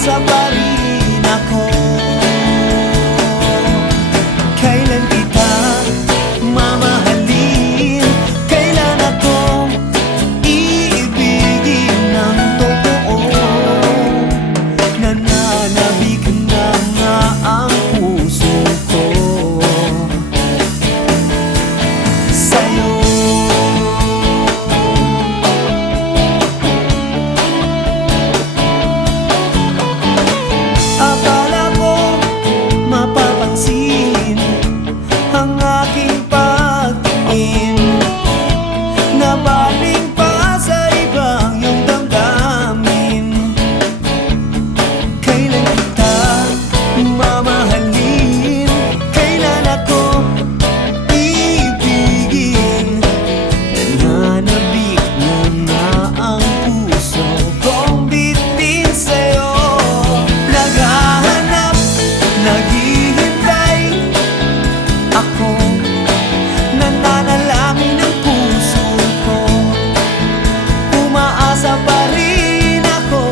umaasa pa rin ako. Kailan kita mamahalin? Kailan ako iibigin ng totoo? Nananabik na nga ang puso ko sa'yo. Akala ko mapapansin ang aking pagtingin, nabaling pa sa ibang iyong damdamin. Kailan kita mamahalin? Kailan ako iibigin? Nananabik na nga ang puso kong bitin sa'yo. Naghahanap, naghihintay ako, nananalangin ang puso ko, umaasa pa rin ako.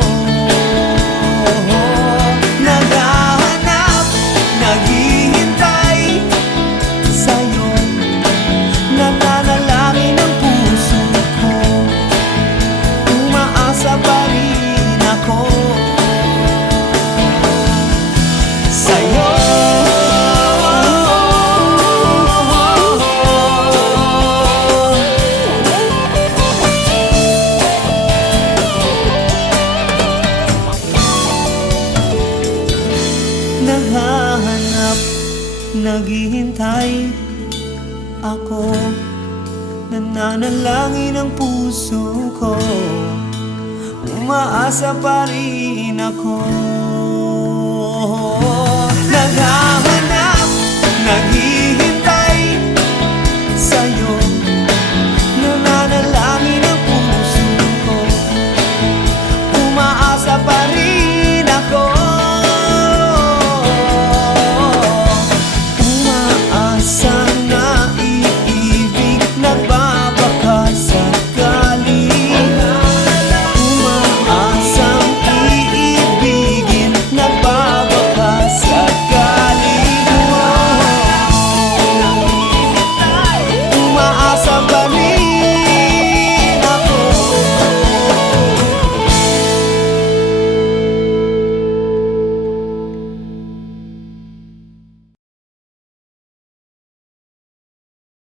Naghahanap, naghihintay sa'yo, nananalangin ang puso ko, umaasa pa rin ako sa'yo. Naghahanap, naghihintay ako, nananalangin ang puso ko, umaasa pa rin ako. Naghahanap